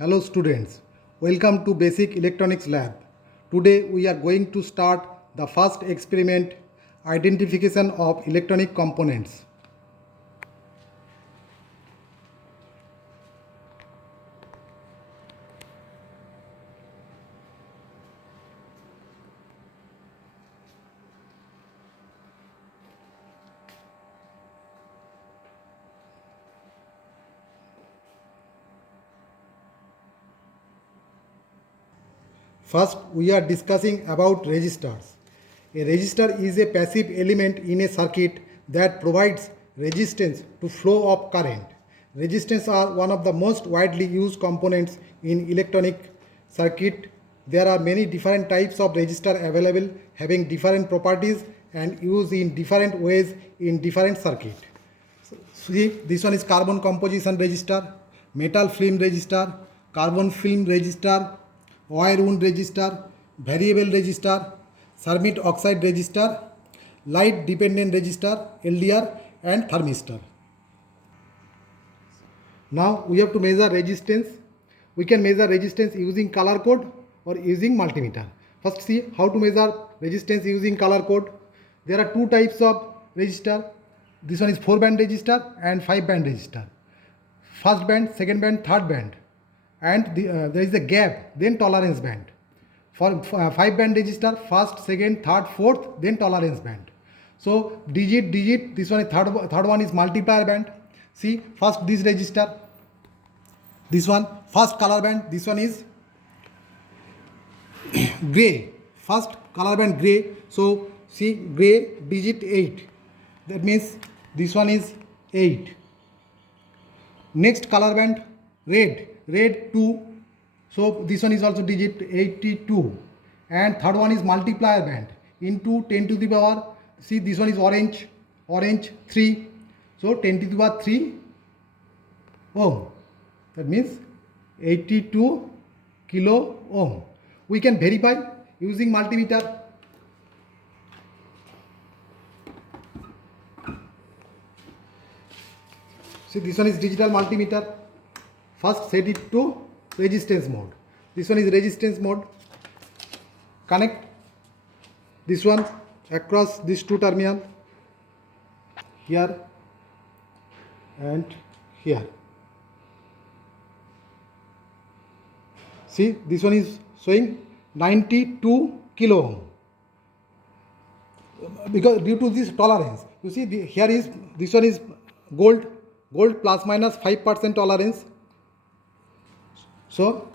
Hello students, welcome to Basic Electronics Lab. Today we are going to start the first experiment, identification of electronic components. First, we are discussing about resistors. A resistor is a passive element in a circuit that provides resistance to flow of current. Resistors are one of the most widely used components in electronic circuit. There are many different types of resistor available having different properties and used in different ways in different circuit. See, this one is carbon composition resistor, metal film resistor, carbon film resistor, wire wound resistor, variable resistor, ceramic oxide resistor, light dependent resistor, LDR, and thermistor. Now we have to measure resistance. We can measure resistance using color code or using multimeter. First, see how to measure resistance using color code. There are two types of resistor. This one is 4-band resistor and 5-band resistor. First band, second band, third band, and there is a gap, then tolerance band. For 5-band resistor, first, second, third, fourth, then tolerance band. So digit, this one is third one is multiplier band. See, first this resistor, this one, first color band, this one is gray, first color band gray. So see, gray digit 8, that means this one is 8. Next color band red 2, so this one is also digit 82. And third one is multiplier band into 10 to the power, see this one is orange 3, so 10 to the power 3 ohm, that means 82 kilo ohm. We can verify using multimeter. See, this one is digital multimeter. First set it to resistance mode. This one is resistance mode. Connect this one across these two terminal, here and here. See, this one is showing 92 kilo ohm. Because due to this tolerance, you see here is, this one is gold plus minus 5% tolerance. So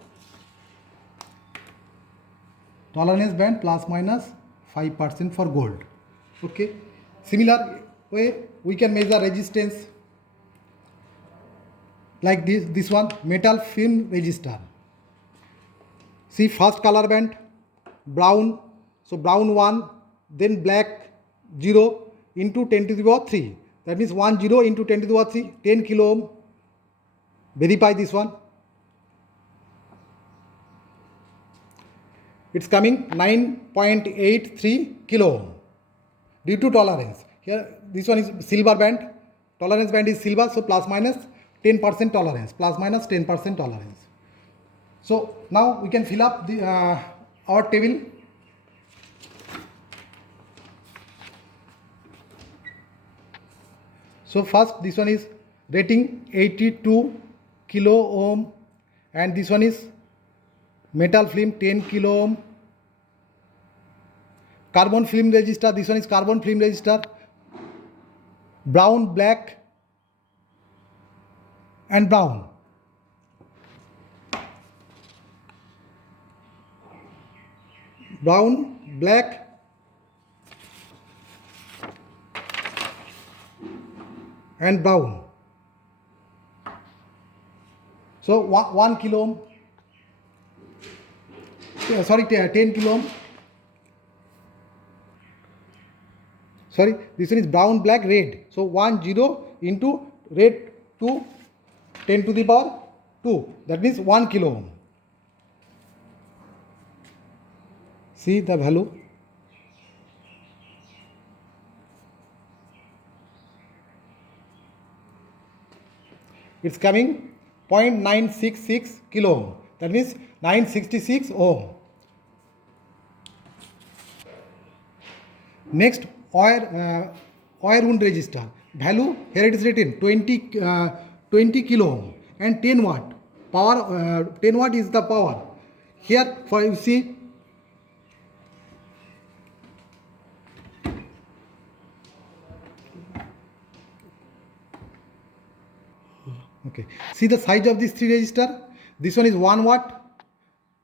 tolerance band plus minus 5% for gold. Okay. Similar way we can measure resistance like this one, metal film resistor. See, first color band brown, so brown 1, then black 0 into 10 to the power 3. That means 10 into 10 to the power 3, 10 kilo ohm. Verify this one. It's coming 9.83 kilo ohm due to tolerance. Here this one is silver band. Tolerance band is silver, so plus minus 10% tolerance. Plus minus 10% tolerance. So now we can fill up the our table. So first this one is rating 82 kilo ohm, and this one is metal film 10 kilo ohm. Carbon film resistor, this one is carbon film resistor, brown, black and brown. Brown, black and brown. So 1 kilo ohm, sorry, 10 kilo ohm. Sorry, this one is brown, black, red. So 10 into red 2, 10 to the power 2. That means 1 kilo ohm. See the value. It's coming 0.966 kilo ohm. That means 966 ohm. Next, wire wound resistor. Value here it is written 20 kilo ohm and 10 watt. Power 10 watt is the power. Here for you see. Okay. See the size of these three resistor. This one is 1 watt,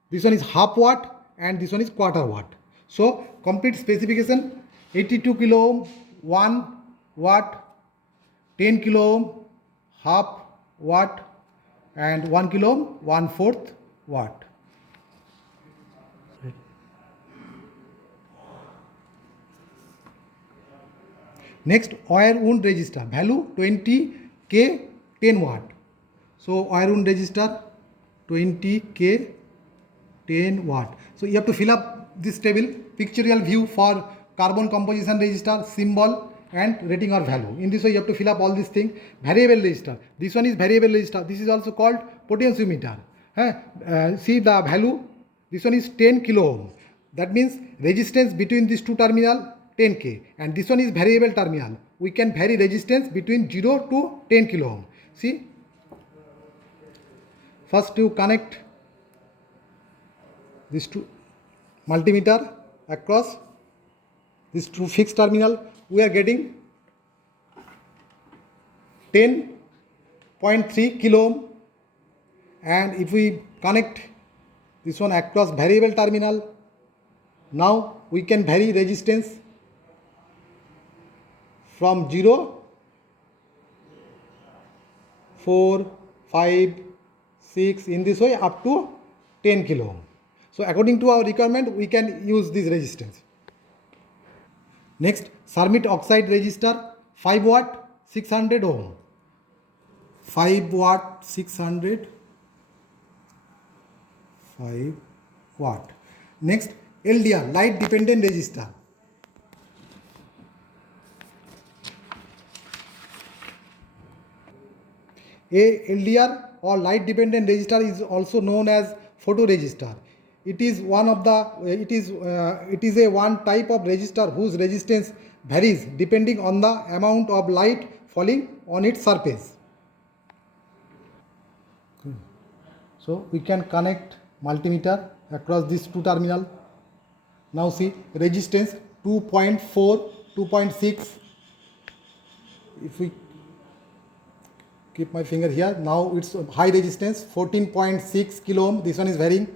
this one is half watt, and this one is quarter watt. So complete specification: 82 kilo ohm, 1 watt, 10 kilo ohm, half watt, and 1 kilo ohm, 1/4 watt. Next, wire wound resistor. Value 20 K, 10 watt. So wire wound resistor 20 K, 10 watt. So you have to fill up this table: pictorial view for carbon composition resistor, symbol, and rating or value. In this way you have to fill up all these things. Variable resistor. This one is variable resistor. This is also called potentiometer. See the value. This one is 10 kilo ohm. That means resistance between these two terminal 10K, and this one is variable terminal. We can vary resistance between 0 to 10 kilo ohm. See, first to connect these two multimeter across these two fixed terminal, we are getting 10.3 kilo ohm, and if we connect this one across variable terminal, now we can vary resistance from 0, 4, 5, 6 in this way up to 10 kilo ohm. So according to our requirement we can use this resistance. Next, ceramic oxide resistor, 5 watt, 600 ohm. 5 watt, 600, 5 watt. Next, LDR, light dependent resistor. A LDR or light dependent resistor is also known as photoresistor. It is one type of resistor whose resistance varies depending on the amount of light falling on its surface. So we can connect multimeter across these two terminal. Now see resistance 2.4, 2.6. If we keep my finger here, now it's high resistance 14.6 kilo ohm. This one is varying.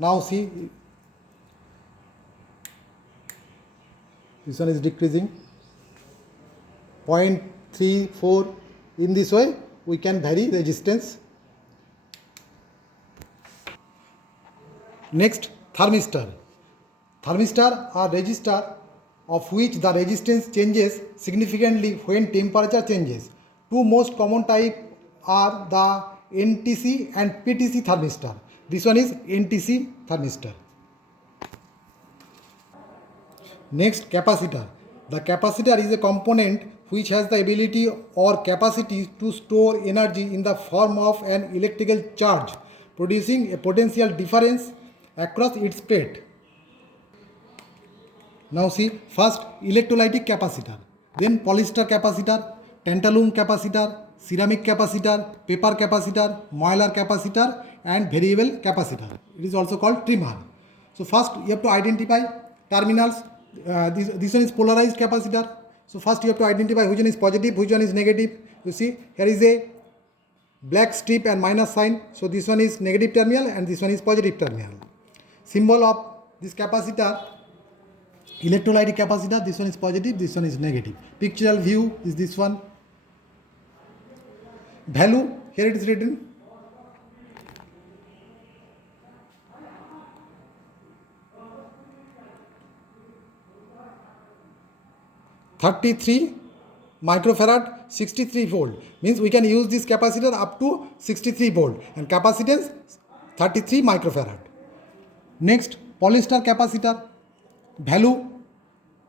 Now see, this one is decreasing 0.34. In this way we can vary resistance. Next, thermistor. Thermistor are resistor of which the resistance changes significantly when temperature changes. Two most common type are the NTC and PTC thermistor. This one is NTC thermistor. Next, capacitor. The capacitor is a component which has the ability or capacity to store energy in the form of an electrical charge, producing a potential difference across its plate. Now see, first electrolytic capacitor, then polyester capacitor, tantalum capacitor, ceramic capacitor, paper capacitor, mylar capacitor, and variable capacitor. It is also called trimmer. So first you have to identify terminals. This one is polarized capacitor. So first you have to identify which one is positive, which one is negative. You see here is a black strip and minus sign. So this one is negative terminal and this one is positive terminal. Symbol of this capacitor, electrolytic capacitor, this one is positive, this one is negative. Pictorial view is this one. Value, here it is written 33 microfarad, 63 volt. Means we can use this capacitor up to 63 volt and capacitance 33 microfarad. Next, polyester capacitor. Value,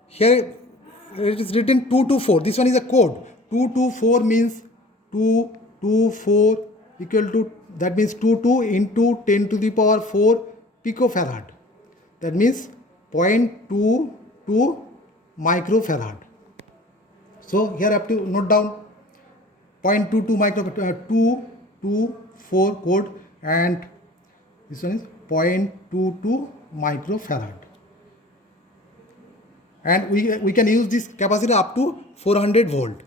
here it is written 224. This one is a code. 224 means 224 equal to, that means 2 into 10 to the power 4 picofarad. That means 0.22 microfarad. So here I have to note down 0.22 microfarad, 224 code, and this one is 0.22 microfarad. And we can use this capacitor up to 400 volt.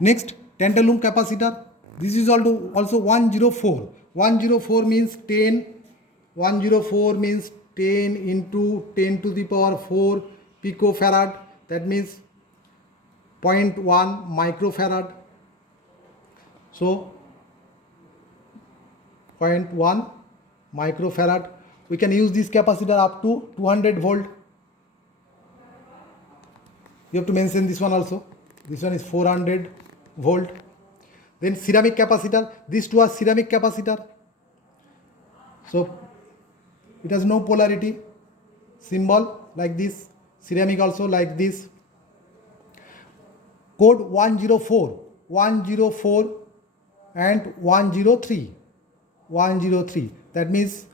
Next, tantalum capacitor. This is also 104. 104 means 10. 104 means 10 into 10 to the power 4 picofarad. That means 0.1 microfarad. So 0.1 microfarad. We can use this capacitor up to 200 volt. You have to mention this one also. This one is 400 volt. Then ceramic capacitor. These two are ceramic capacitor. So it has no polarity. Symbol like this. Ceramic also like this. Code 104. 104 and 103. 103. That means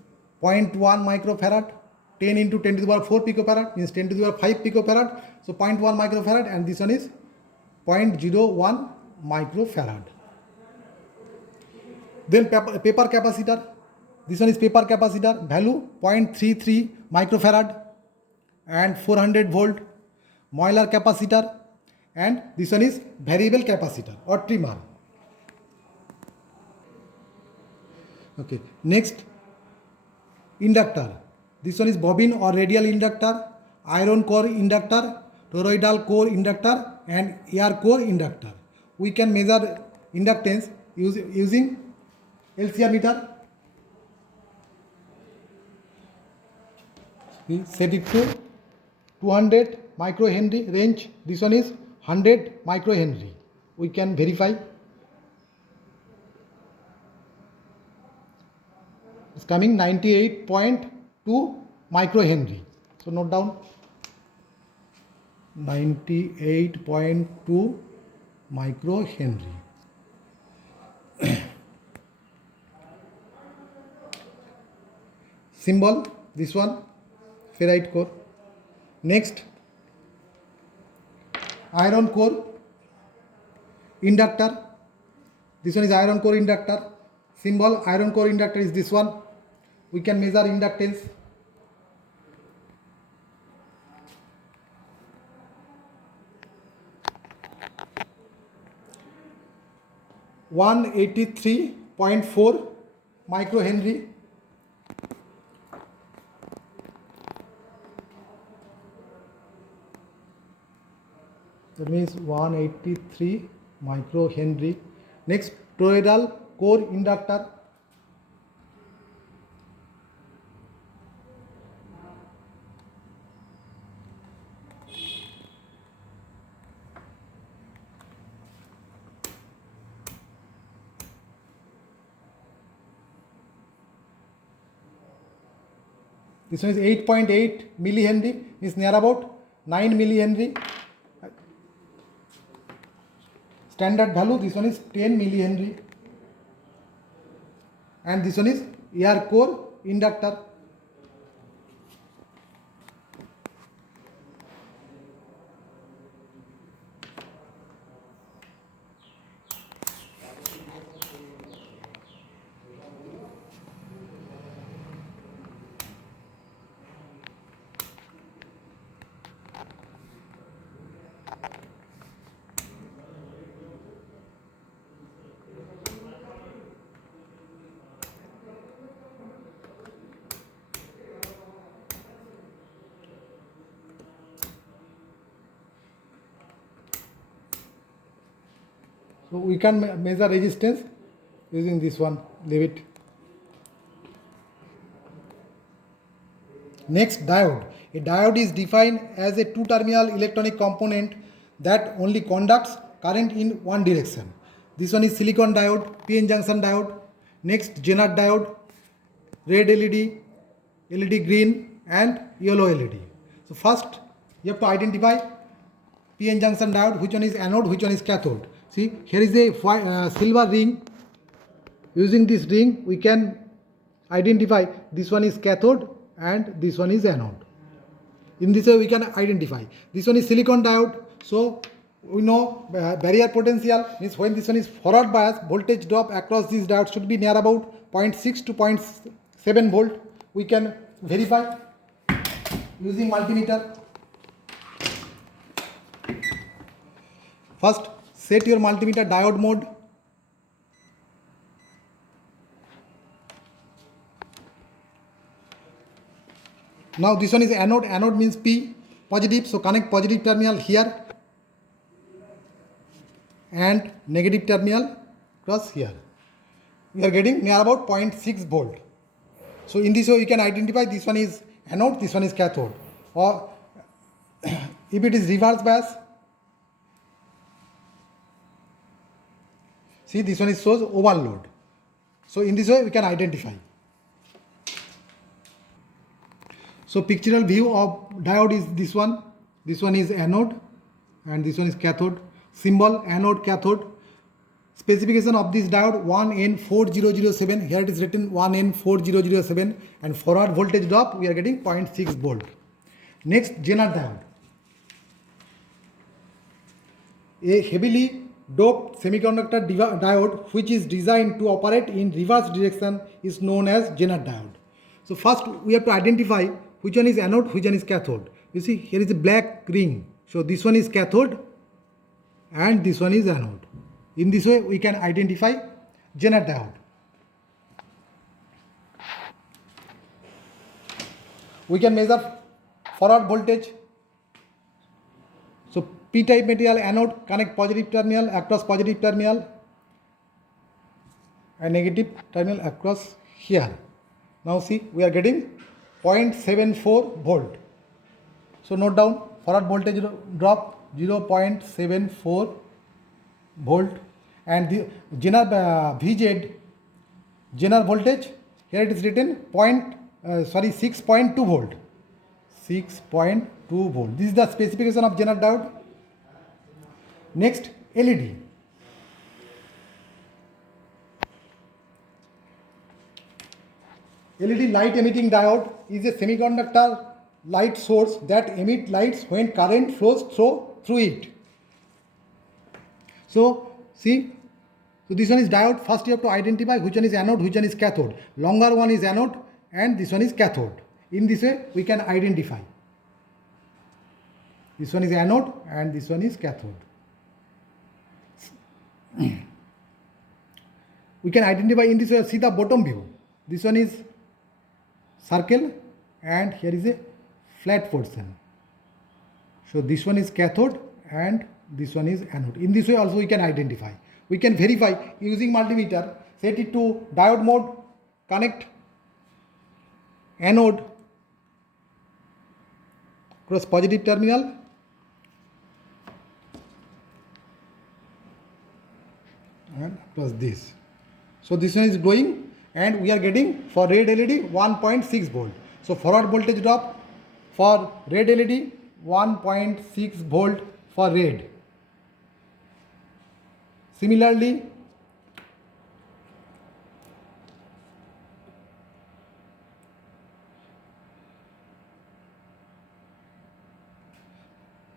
0.1 microfarad. 10 into 10 to the power 4 picofarad means 10 to the power 5 picofarad. So 0.1 microfarad, and this one is 0.01 microfarad. Then paper capacitor. This one is paper capacitor. Value 0.33 microfarad and 400 volt. Moiler capacitor, and this one is variable capacitor or trimmer. Okay. Next, inductor. This one is bobbin or radial inductor, iron core inductor, toroidal core inductor, and air core inductor. We can measure inductance using LCR meter. We set it to 200 microhenry range. This one is 100 microhenry. We can verify. It's coming 98.2 microhenry. So note down 98.2 microhenry. Symbol, this one, ferrite core. Next, iron core inductor. This one is iron core inductor. Symbol, iron core inductor is this one. We can measure inductance. (183.4 microhenry). That means 183 microhenry. Next, toroidal core inductor. This one is 8.8 millihenry, is near about 9 millihenry. Standard value, this one is 10 millihenry. And this one is air core inductor. So we can measure resistance using this one. Leave it. Next, diode. A diode is defined as a two-terminal electronic component that only conducts current in one direction. This one is silicon diode, PN junction diode. Next, Zener diode, red LED, LED green, and yellow LED. So first, you have to identify PN junction diode, which one is anode, which one is cathode. See, here is a silver ring Using this ring, we can identify this one is cathode and this one is anode. In this way, we can identify. This one is silicon diode. So we know barrier potential means when this one is forward bias, voltage drop across these diodes should be near about 0.6 to 0.7 volt. We can verify using multimeter. First, set your multimeter diode mode. Now this one is anode. Anode means P, positive. So connect positive terminal here and negative terminal across here. We are getting near about 0.6 volt. So in this way we can identify this one is anode, this one is cathode. Or if it is reverse bias, see this one is shows overload. So in this way we can identify. So pictorial view of diode is this one. This one is anode and this one is cathode. Symbol anode, cathode. Specification of this diode 1N4007. Here it is written 1N4007 and forward voltage drop we are getting 0.6 volt. Next, Zener diode. A heavily doped semiconductor diode which is designed to operate in reverse direction is known as Zener diode. So first we have to identify which one is anode, which one is cathode. You see here is a black ring. So this one is cathode and this one is anode. In this way we can identify Zener diode. We can measure forward voltage. So P-type material anode, connect positive terminal across positive terminal and negative terminal across here. Now see we are getting 0.74 volt. So note down forward voltage drop 0.74 volt and the VZ Zener voltage here it is written 6.2 volt. 6.2 volt. This is the specification of Zener diode. Next, LED. LED light emitting diode is a semiconductor light source that emits lights when current flows through it. So see, so this one is diode. First you have to identify which one is anode, which one is cathode. Longer one is anode and this one is cathode. In this way we can identify. This one is anode and this one is cathode. We can identify in this way. See the bottom view. This one is circle and here is a flat portion. So this one is cathode and this one is anode. In this way also we can identify. We can verify using multimeter. Set it to diode mode. Connect anode cross positive terminal and plus this. So this one is glowing and we are getting for red LED 1.6 volt. So forward voltage drop for red LED 1.6 volt for red. Similarly,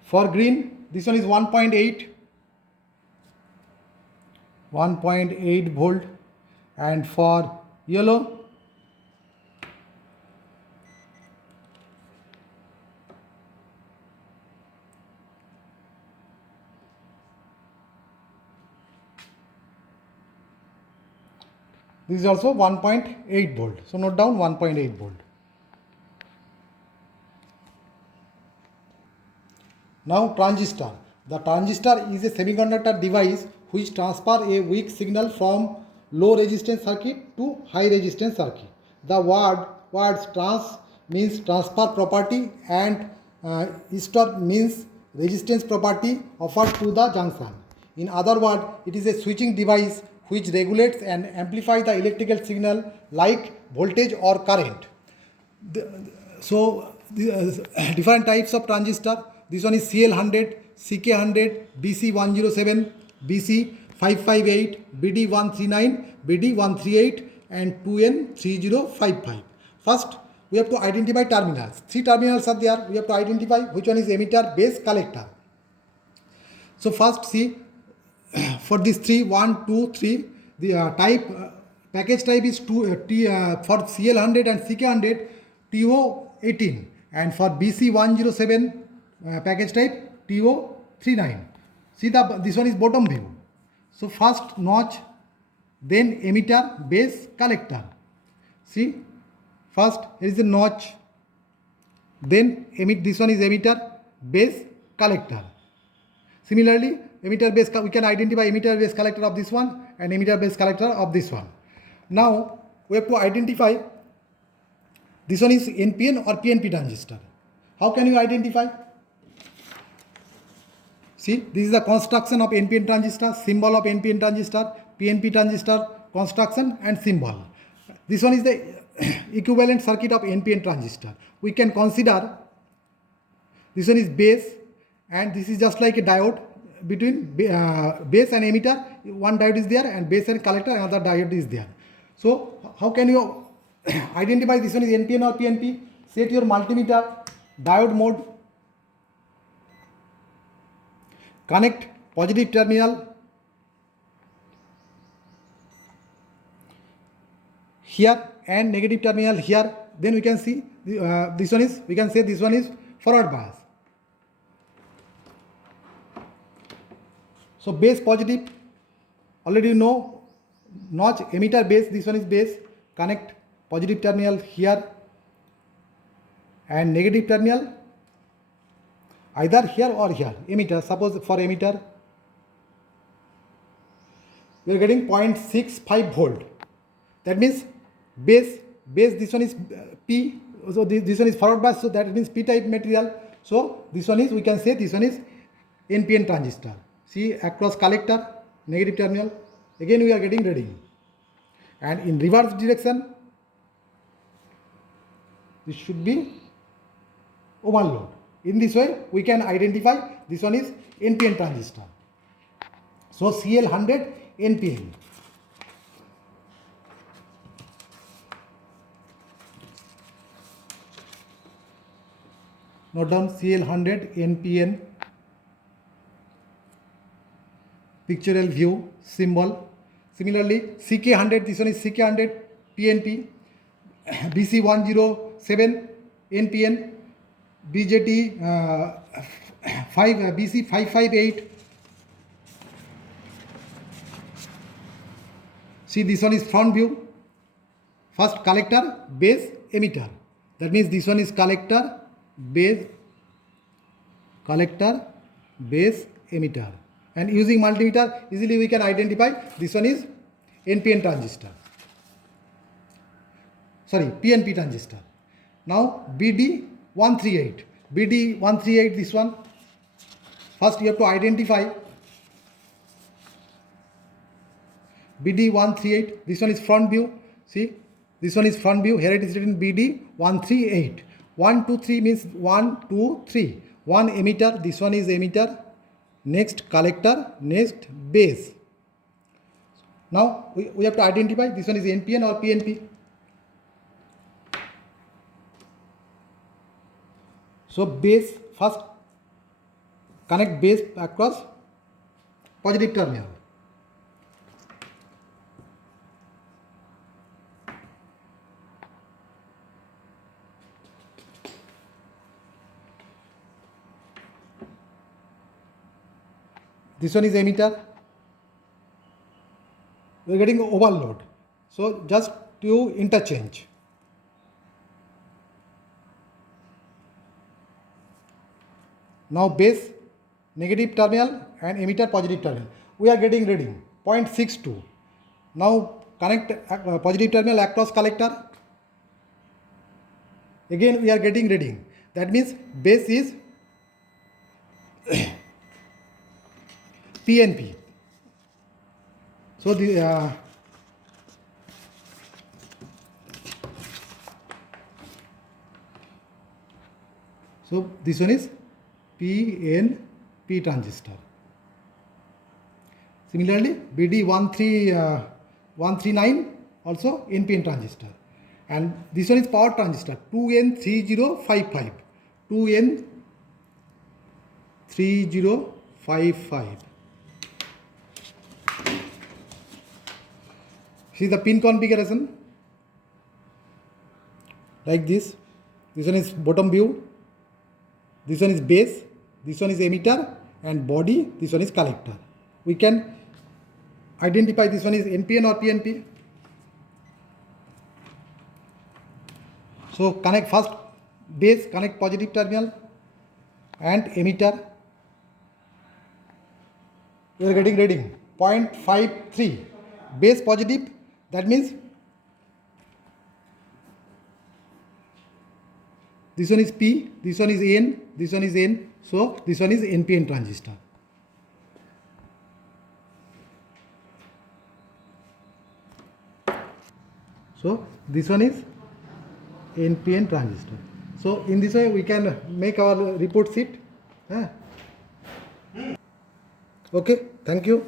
for green, this one is 1.8 volt, and for yellow this is also 1.8 volt. So note down 1.8 volt. Now transistor. The transistor is a semiconductor device which transfer a weak signal from low resistance circuit to high resistance circuit. The words trans means transfer property and istor means resistance property offered to the junction. In other words, it is a switching device which regulates and amplifies the electrical signal like voltage or current. Different types of transistor. This one is CL100, CK100, BC107, BC 558, BD139, BD138 and 2N3055. First, we have to identify terminals. 3 terminals are there. We have to identify which one is emitter, base, collector. So first see, for these 3, 1, 2, 3, the package type is for CL100 and CK100 TO18, and for BC107 package type TO39. See, this one is bottom view. So first notch, then emitter, base, collector. See, first here is the notch, then this one is emitter, base, collector. Similarly, emitter base, we can identify emitter base collector of this one and emitter base collector of this one. Now we have to identify this one is NPN or PNP transistor. How can you identify? See, this is the construction of NPN transistor, symbol of NPN transistor, PNP transistor, construction and symbol. This one is the equivalent circuit of NPN transistor. We can consider this one is base, and this is just like a diode between base and emitter. One diode is there, and base and collector, another diode is there. So how can you identify this one is NPN or PNP? Set your multimeter diode mode, connect positive terminal here and negative terminal here. Then we can see this one is, we can say this one is forward bias. So base positive, already you know, notch emitter base, this one is base, connect positive terminal here and negative terminal either here or here. Emitter, suppose for emitter we are getting 0.65 volt. That means base this one is P, so this one is forward bias, so that means P type material. So this one is, we can say this one is NPN transistor. See, across collector, negative terminal, again we are getting reading. And in reverse direction, this should be overload. In this way, we can identify this one is NPN transistor. So CL100 NPN. Note down CL100 NPN. Pictorial view, symbol. Similarly, CK100, this one is CK100 PNP, BC107 NPN, BJT BC558. See, this one is front view. First collector, base, emitter. That means this one is collector, base, emitter. And using multimeter, easily we can identify this one is NPN transistor. Sorry, PNP transistor. Now BD138. BD138, this one. First you have to identify BD138. This one is front view. See, this one is front view. Here it is written BD138. 1, 2, 3 means 1, 2, 3. One emitter. This one is emitter. Next collector, next base. Now we have to identify this one is NPN or PNP. So base, first connect base across positive terminal. This one is emitter. We are getting overload. So just to interchange. Now base negative terminal and emitter positive terminal. We are getting reading 0.62. Now connect positive terminal across collector. Again we are getting reading. That means base is PNP. So the so this one is PNP transistor. Similarly, BD139 also NPN transistor. And this one is power transistor 2N3055. 2N3055. See the pin configuration like this. This one is bottom view. This one is base. This one is emitter and body. This one is collector. We can identify this one is NPN or PNP. So connect first base, connect positive terminal and emitter. We are getting reading 0.53 base positive, that means this one is P, this one is N, this one is N, so this one is NPN transistor. So this one is NPN transistor. So in this way we can make our report sheet. Okay, thank you.